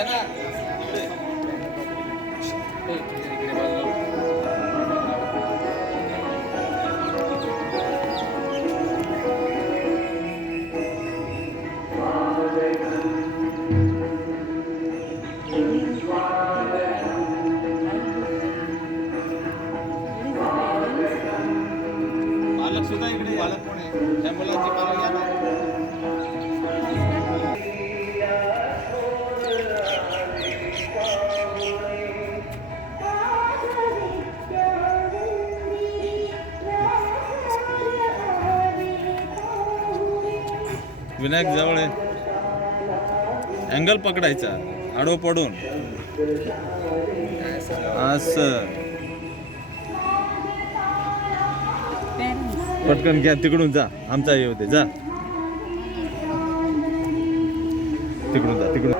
घ्या ना. पालक सुद्धा इकडे पालक कोण आहे? ॲम्ब्युलन्सचे पालक या ना. विनायक जवळ आहे. अँगल पकडायचा. आडो पडून. असं पटकन घ्या तिकडून जा. आमचा हे होते. जा. तिकडून जा तिकडून.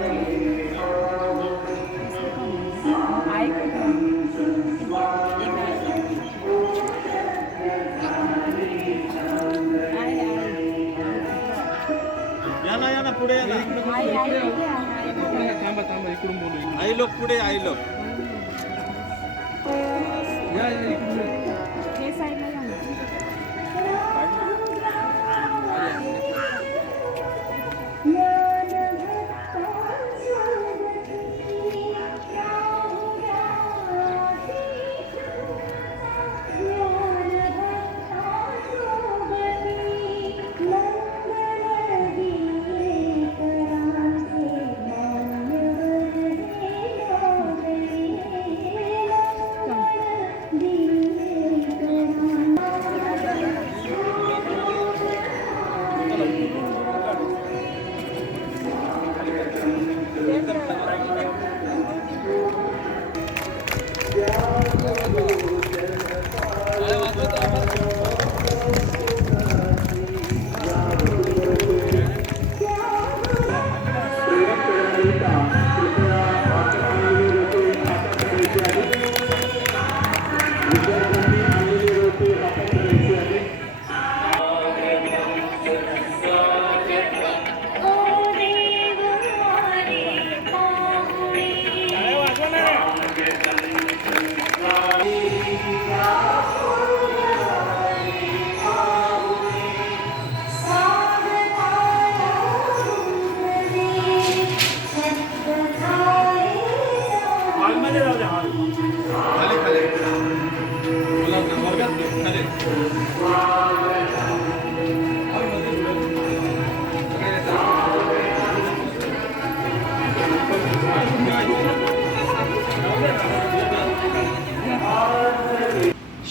पुढे या ना. थांबा थांबा इकडून बोलू आई लोक पुढे आई लोक.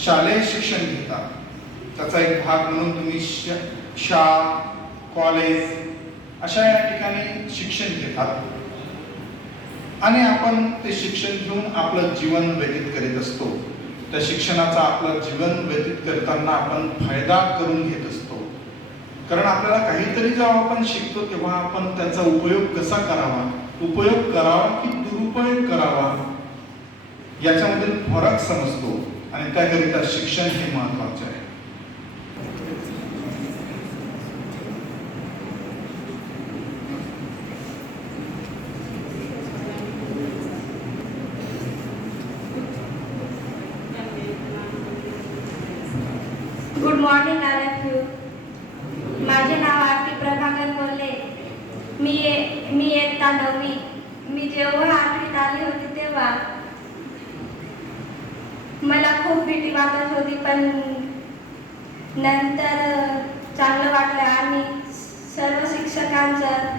शालेय शिक्षण घेता. त्याचा एक भाग म्हणून तुम्ही श शाळा कॉलेज अशा या ठिकाणी शिक्षण घेतात. आणि आपण ते शिक्षण घेऊन आपलं जीवन व्यतीत करीत असतो. त्या शिक्षणाचा आपलं जीवन व्यतीत करताना आपण फायदा करून घेत असतो. कारण आपल्याला काहीतरी जेव्हा आपण शिकतो तेव्हा आपण त्याचा उपयोग कसा करावा? उपयोग करावा की दुरुपयोग करावा? याच्यामधील फरक समजतो. आणि त्याकरिता शिक्षण हे महत्त्वाचे आहे. गुड मॉर्निंग ऑल ऑफ माझे नाव आरती प्रभाकर बोलले. मी ये मी इयत्ता नववी. मी जेव्हा आठवीत आली होती तेव्हा मला खूप भीती वाटत होती पण नंतर चांगलं वाटलं आणि सर्व शिक्षकांचं